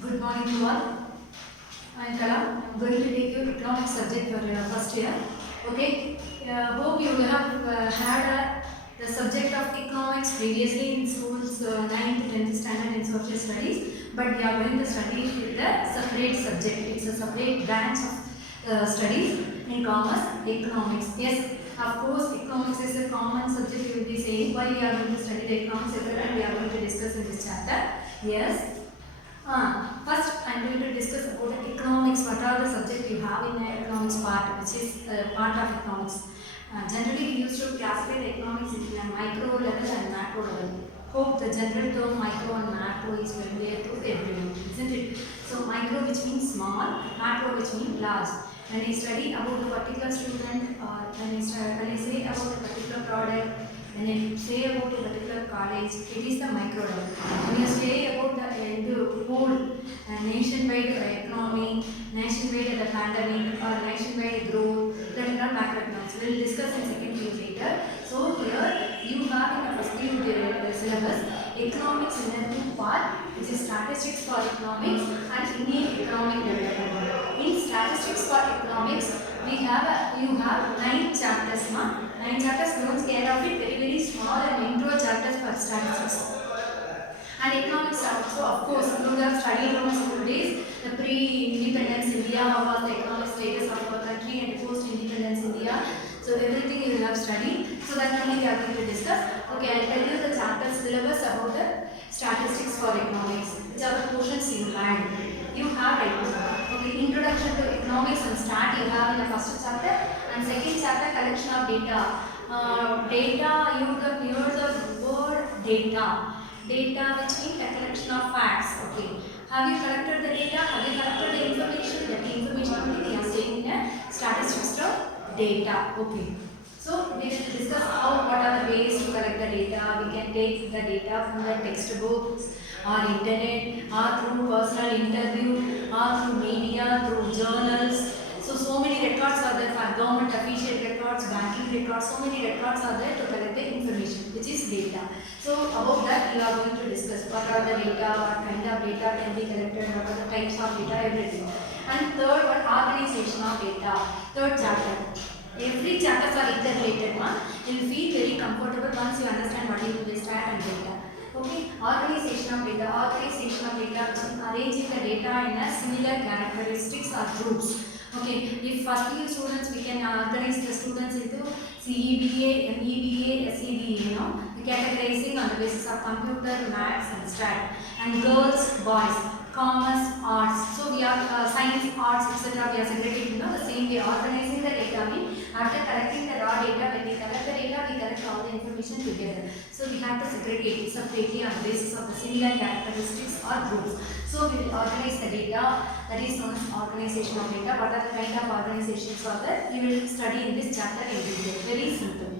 Good morning to all. I am Kala. I am going to take you economics subject for first year. Okay. Hope you have had the subject of economics previously in schools 9th, 10th standard in social studies, but we are going to study it with a separate subject. It's a separate branch of studies in commerce, economics. Yes, of course, economics is a common subject. You will be saying why we are going to study the economics and we are going to discuss in this chapter. Yes. First, I am going to discuss about economics. What are the subjects you have in the economics part, which is part of economics. Generally, we used to classify the economics in a micro level and macro level. Hope the general term micro and macro is familiar to everyone, isn't it? So, micro which means small, macro which means large. When I study about a particular student, or when I say about a particular product, when I say about a particular college, it is the micro level. When you say about the whole nationwide economy, nationwide the pandemic, or nationwide growth, that is not macroeconomics. We will discuss in second period later. So here you have in the first period syllabus economics in a two part, which is statistics for economics and Indian economic development. In statistics for economics, you have 9 chapters. 9 chapters don't care of it, very small and intro chapters for statistics. And economics also, of course, you have studied from school days, the pre-independence India, how was the economic status of our country, and post-independence India. So everything you will have studied. So that only we are going to discuss. Okay, I will tell you the chapter syllabus about the statistics for economics. Which are the portions you had. You have okay, introduction to economics and stat you have in the first chapter, and second chapter collection of data. Data, you have heard the word data. Data which means a collection of facts. Okay. Have you collected the data? Have you collected the information? That information only we are saying in a statistics of data. Okay. So we will discuss what are the ways to collect the data. We can take the data from the textbooks or internet or through personal interview or through media, through journals. So many records are there for government official records, banking records, so many records are there to collect the information, which is data. So about that you are going to discuss what are the data, what kind of data can be collected, what are the types of data, everything. And third one, organization of data. Third chapter. Every chapters are interrelated one. You will feel very comfortable once you understand what is stat and data. Okay, organization of data. Organization of data which is arranging the data in a similar characteristics or groups. Okay, if first year students, we can organize the students into CEBA, MEBA, SEBA, categorizing on the basis of computer, maths and stat. And girls, boys, commerce, arts. So we are science, arts, etc. We are segregated, the same way organizing the data. After collecting the raw data, when we collect the data, we collect all the information together. So we have to segregate it separately on the basis of the similar characteristics or groups. So we will organize the data, that is known as organization of data. What are the kind of organizations are there? We will study in this chapter in detail. Very simple.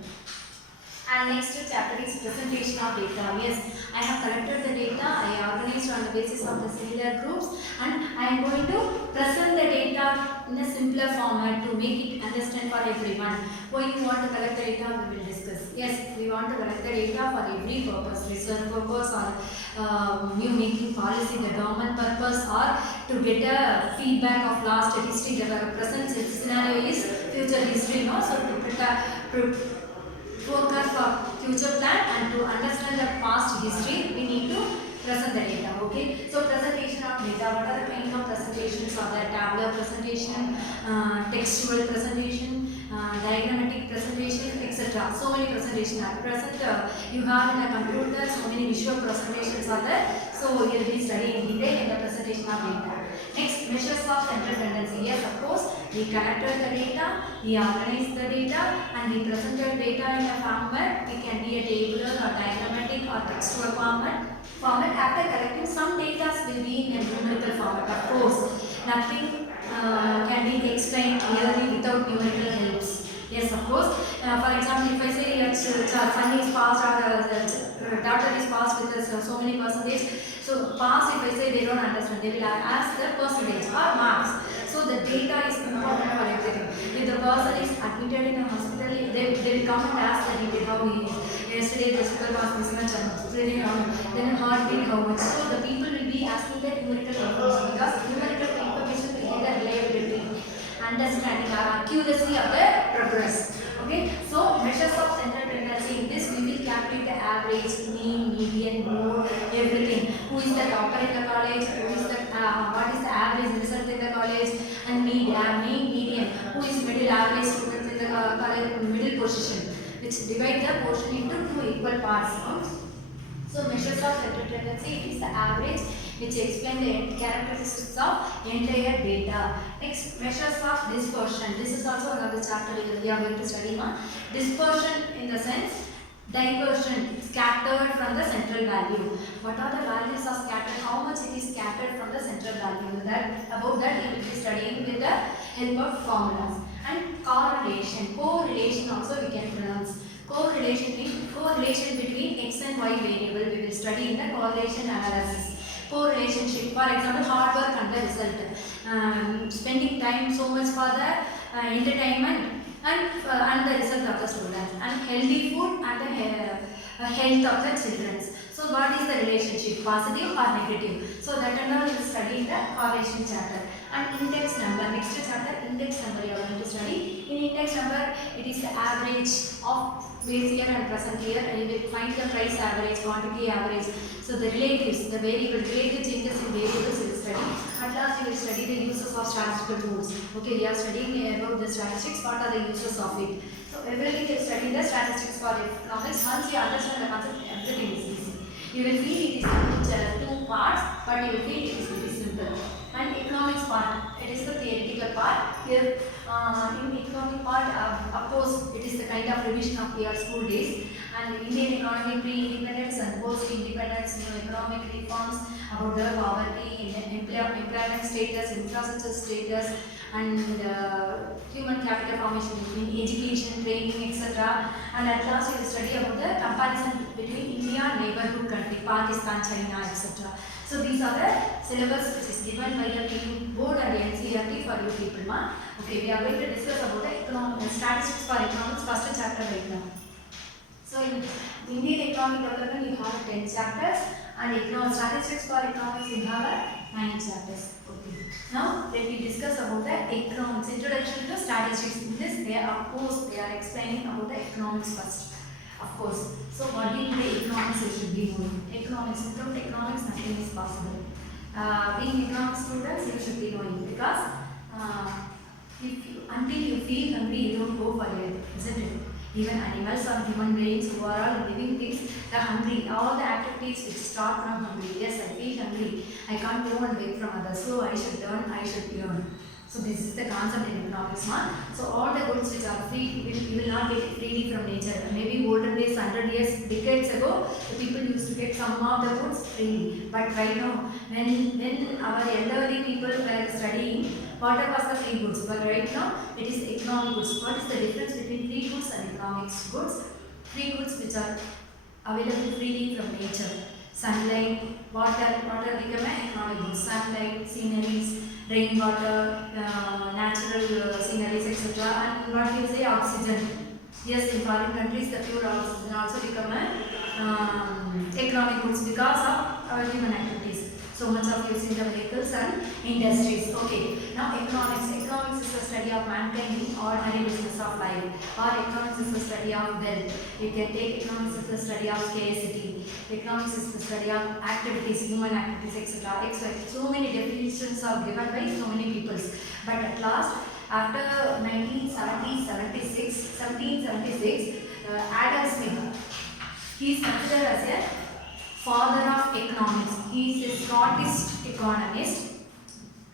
And next chapter is presentation of data. Yes, I have collected the data, I organized on the basis of the similar groups, and I am going to present the data in a simpler format to make it understand for everyone. Why you want to collect the data, we will discuss. Yes, we want to collect the data for every purpose, research purpose or new making policy, the government purpose, or to get a feedback of last history. The present scenario is future history, so to prepare forecast for future plan and to understand the past history, we need to present the data. Okay, so presentation of data. What are the kind of presentations? Are there tabular presentation, textual presentation, diagrammatic presentation, etc. So many presentations are present. You have in a computer, so many visual presentations are there. So you will be studying in detail in the presentation of data. Next, measures of central tendency. Yes, of course, we collected the data, we organized the data, and we presented data in a format. It can be a tabular or diagrammatic or textual format. After collecting, some data will be in a numerical format. Of course, nothing can be explained clearly without numerical helps. Yes, of course. For example, if I say your son is passed or daughter is passed with so many percentage, so pass, if I say they don't understand, they will ask the percentage or marks. So the data is important for everything. If the person is admitted in a hospital, they will come and ask the detail how he is. Yesterday the sugar was this much, then heartbeat how much. So the people will be be asking the numerical information because numerical information will give the reliability, understanding, or accuracy of the progress. Okay, so measures of central tendency, in this we will calculate the average, mean, median, mode, everything. Who is the topper in the college? Who is the what is the average result in the college? And mean, median. Who is middle average students in the college middle position? Which divide the portion into two equal parts. So measures of central tendency, it is the average which explain the characteristics of entire data. Next, measures of dispersion. This is also another chapter we are going to study. Dispersion in the sense diversion, scattered from the central value. What are the values of scattered? How much it is scattered from the central value? About that we will be studying with the help of formulas. And correlation. Correlation also we can pronounce. Correlation means correlation between x and y variable. We will study in the correlation analysis. Correlationship, for example, hard work and the result. Spending time so much for the entertainment and the result of the students. And healthy food and the health of the children. So what is the relationship, positive or negative? So that and all we will study in the correlation chapter. And index number, next chapter index number you are going to study. In index number, it is the average of base year and present year, and you will find the price average, quantity average. So the relatives, the variable, relative changes in variables you will study. At last you will study the uses of statistical tools. Okay, we are studying about the statistics, what are the uses of it. So everything you will study the statistics for economics. Once you understand the concept, everything is easy. You will feel it is two parts, but you will feel it is very simple. And economics part, it is the theoretical part. Here in economic part, of course, it is the kind of revision of your school days. And Indian economy, pre-independence and post-independence, economic reforms, about the poverty, employment status, infrastructure status, and human capital formation between education, training, etc. And at last, you will study about the comparison between India and neighborhood country, Pakistan, China, etc. So these are the syllabus which is given by the board and the NCERT for you people. Okay, we are going to discuss about the statistics for economics, first chapter right now. So in Indian economic development you have 10 chapters, and statistics for economics you have 9 chapters. Okay. Now let me discuss about the economics, introduction to statistics. In this, they are, of course, they are explaining about the economics first. Of course. So what do you say economics you should be knowing? Economics, without economics nothing is possible. Being economics students you should be knowing, because until you feel hungry you don't go for it, isn't it? Even animals or human beings who are all living things, they are hungry. All the activities which start from hungry. Yes, I feel hungry. I can't go and wait from others. So I should learn, I should earn. So this is the concept in economics. So all the goods which are free, you will not get it freely from nature. Maybe olden days, 100 years, decades ago, the people used to get some of the goods freely. But right now, when our elderly people were studying, what was the free goods? But right now, it is economic goods. What is the difference between free goods and economic goods? Free goods which are available freely from nature. Sunlight, water become economic goods. Sunlight, sceneries, rainwater, natural sceneries, etc. And what you say, oxygen. Yes, in foreign countries, the pure oxygen also become economic goods because of our human activities. So much of using the vehicles and industries. Okay, now economics. Economics is the study of mankind in ordinary business of life. Or economics is the study of wealth. You can take economics as the study of scarcity. Economics is the study of activities, human activities, etc. So many definitions are given by so many peoples. But at last, after 1776, Adam Smith, he is considered as a father of economics. He is a Scottish economist,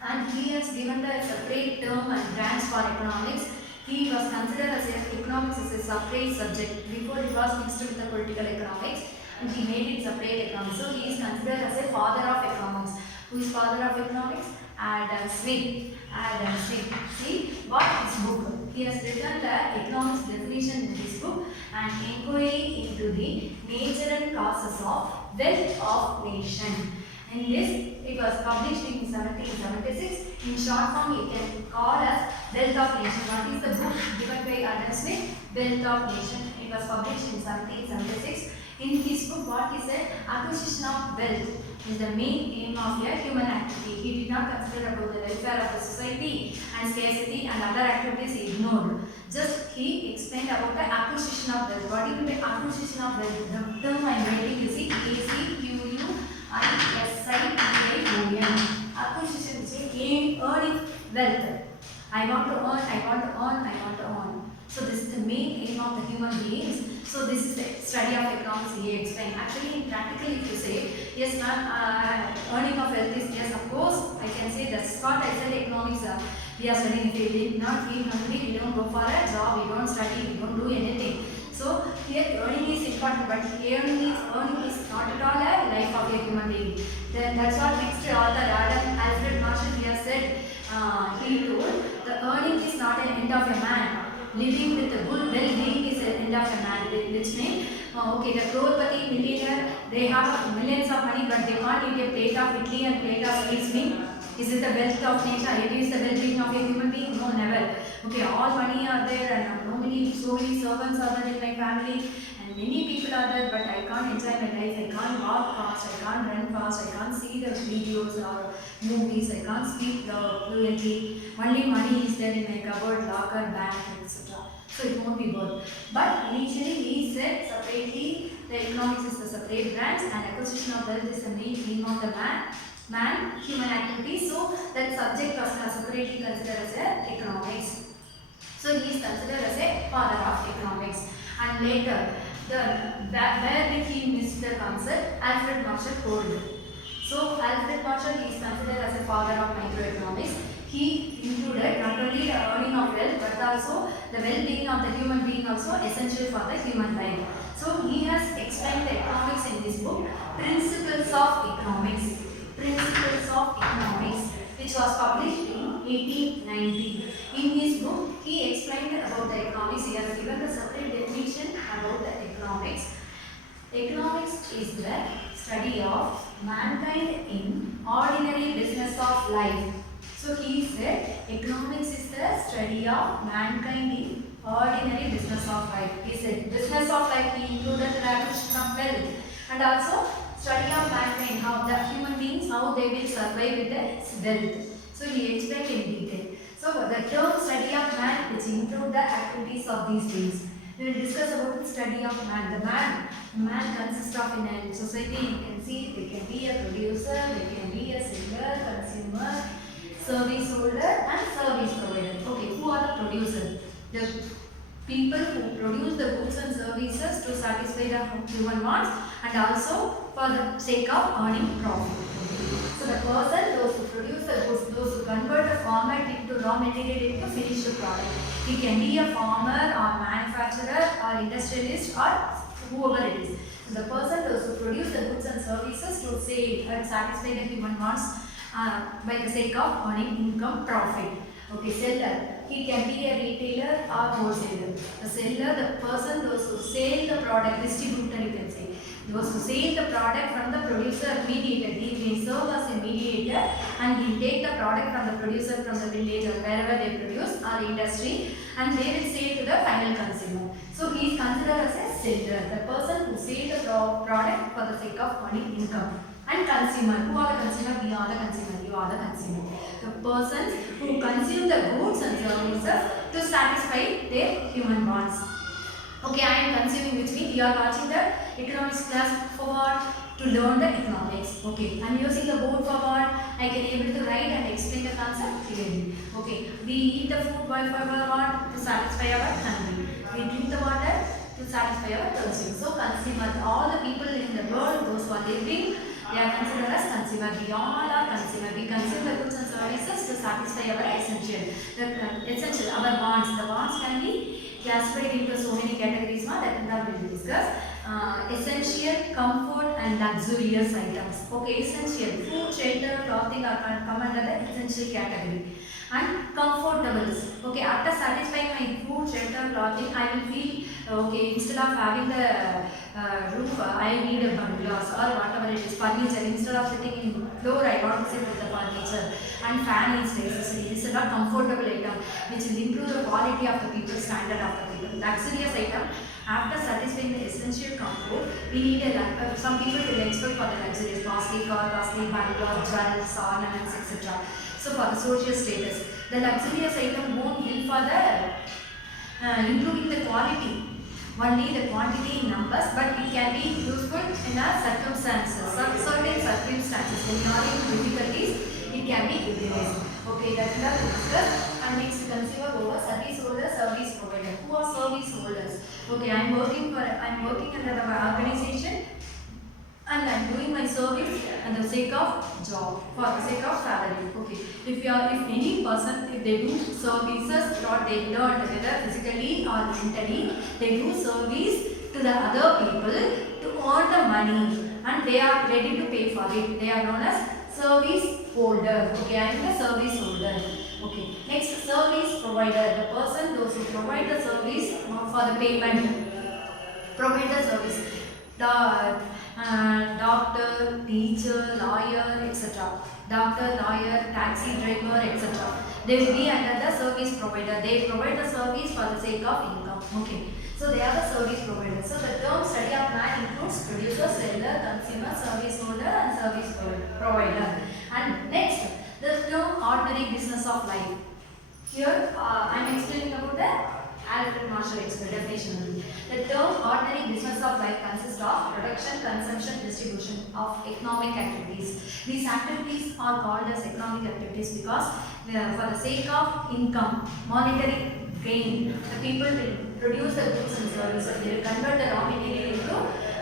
and he has given the separate term and branch for economics. He was considered as economics as a separate subject. Before it was mixed with the political economics, and he made it separate economics. So he is considered as a father of economics. Who is father of economics? Adam Smith. Adam Smith. See what his book. He has written the economics definition in his book, and inquiry into the nature and causes of wealth of nation. In this, it was published in 1776. In short form, you can call as Wealth of Nation. What is the book given by Adam Smith? Wealth of Nation. It was published in 1776. In his book, what he said? Acquisition of wealth. is the main aim of a human activity. He did not consider about the welfare of the society and scarcity and other activities he ignored. Just he explained about the acquisition of wealth. What is the acquisition of wealth? The term I am writing is ACQUISITION. Acquisition is earning wealth. I want to earn, I want to earn, I want to earn. So this is the main aim of the human beings. So this is the study of economics he explained. Actually, practically if you say, yes ma'am, earning of wealth is, yes of course, I can say that's what I said economics we are studying. If we did not feel hungry, we don't go for a job, we don't study, we don't do anything. So here earning is important, but earning is not at all a life of a human being. Then that's what next author Alfred Marshall here said. He told the earning is not an end of a man. Living with a good well-being is an end of a man. Which means, okay, the crorepati millionaire, they have millions of money, but they can't eat a plate of idli and plate of sweets. Is it the wealth of nature? It is the well-being of a human being? No, never. Okay, all money are there, and so many servants are there in my family, and many people are there, but I can't enjoy my life. I can't walk fast, I can't run fast, I can't see the videos or movies, I can't speak fluently. Only money is there in my cupboard, locker, bank, etc. So it won't be good. But initially we said separately the economics is the separate branch and acquisition of wealth is the main aim of the human activity. So that subject was separately considered as economics. So he is considered as a father of economics. And later, where did he miss the concept? Alfred Marshall told it. So Alfred Marshall is considered as a father of microeconomics. He included not only the earning of wealth, but also the well-being of the human being also essential for the human life. So he has explained the economics in this book, Principles of Economics. Principles of Economics, which was published in 1890. In his book, he explained about the economics. He has given a separate definition about the economics. Economics is the study of mankind in ordinary business of life. So he said economics is the study of mankind in ordinary business of life. He said business of life, he included the acquisition of wealth and also study of mankind, how the human beings, how they will survive with the wealth. So he explained in detail. So the term study of man, which include the activities of these things. We will discuss about the study of man. The man consists of in a society, you can see they can be a producer, they can be a seller, consumer, service holder and service provider. Okay, who are the producers? The people who produce the goods and services to satisfy the human wants and also for the sake of earning profit. So the person, those who produce the goods, those who convert the format into raw material into finished product. He can be a farmer or manufacturer or industrialist or whoever it is. So the person, those who produce the goods and services to sell and satisfy the human wants by the sake of earning income profit. Okay, seller. He can be a retailer or wholesaler. The seller, the person, those who sell the product, distributor you can say. Those who sell the product from the producer, mediator. He will serve as a mediator and he will take the product from the producer from the village or wherever they produce or industry and they will sell to the final consumer. So he is considered as a seller, the person who sells the product for the sake of earning income. And consumer, who are the consumer? We are the consumer, you are the consumer. The persons who consume the goods and services to satisfy their human wants. Okay, I am consuming, which means you are watching the economics class for what? To learn the economics. Okay, I am using the board for what? I can able to write and explain the concept clearly. Okay, we eat the food for what? To satisfy our hunger. We drink the water to satisfy our thirst. So consumer, all the people in the world, those who are living, they are considered as consumer. We all are consumer. We consume the goods and services to satisfy our essential. Our wants. The wants can be classified into so many categories. That we will discuss. Essential, comfort and luxurious items. Okay, essential. Food, shelter, clothing are come under the essential category. And comfortables. Okay, after satisfying my food, shelter, clothing, I will feel okay, instead of having the roof, I need a bungalows or whatever it is, furniture. Instead of sitting in floor I want to sit with the furniture, and fan is necessary. This is not comfortable item which will improve the quality of the people, standard of the people. Luxurious item, after satisfying the essential comfort, we need some people will expect for the luxurious, costly car, costly bungalow, jewels, ornaments, etc. So for the social status, the luxurious item won't help for the improving the quality, only the quantity in numbers, but it can be useful in a circumstances, certain circumstances. When you are in difficulties, it can be utilized. Okay, that is our discuss. And next, consumer over service holder, service provider. Who are service holders? Okay, I am working under the organization, and I am doing my service and the sake of job, for the sake of salary. Okay, if any person, if they do services or they learn whether physically or mentally, they do service to the other people to earn the money, and they are ready to pay for it. They are known as service holder. Okay, I am the service holder. Okay, next, service provider. The person, those who provide the service for the payment, provide the service. Doctor, teacher, lawyer, etc. Doctor, lawyer, taxi driver, etc. They will be under the service provider. They provide the service for the sake of income. Okay. So they are the service providers. So the term study of man includes producer, seller, consumer, service holder, and service provider. And next, the term ordinary business of life. Here I am explaining about the Alfred Marshall definition. The term ordinary business of life consists of production, consumption, distribution of economic activities. These activities are called as economic activities because for the sake of income, monetary gain, the people will produce the goods and services. They will convert the raw material into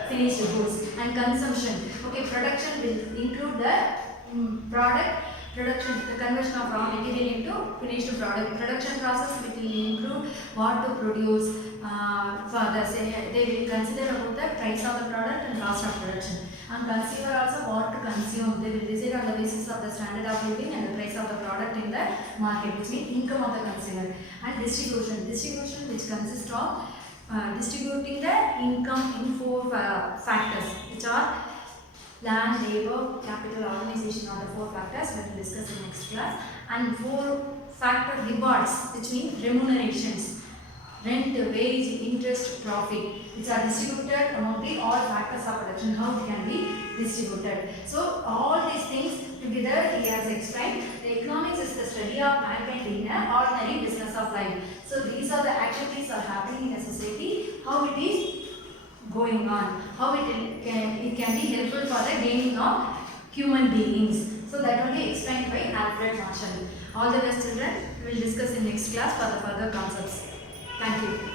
finished goods. And consumption. Okay, production will include the product. Production, the conversion of raw material into finished product. Production process will include what to produce. They will consider about the price of the product and cost of production. And consumer also what to consume. They will decide on the basis of the standard of living and the price of the product in the market, which means income of the consumer. And distribution, which consists of distributing the income in four factors, which are land, labor, capital, organization are the four factors that we will discuss in next class. And four factor rewards, which mean remunerations, rent, wage, interest, profit, which are distributed among the all factors of production, how it can be distributed. So all these things together he has explained. The economics is the study of mankind in an ordinary business of life. So these are the activities are happening in a society, how it is going on, how it can be helpful for the gaining of human beings. So that will be explained by Alfred Marshall. All the best children, we will discuss in next class for the further concepts. Thank you.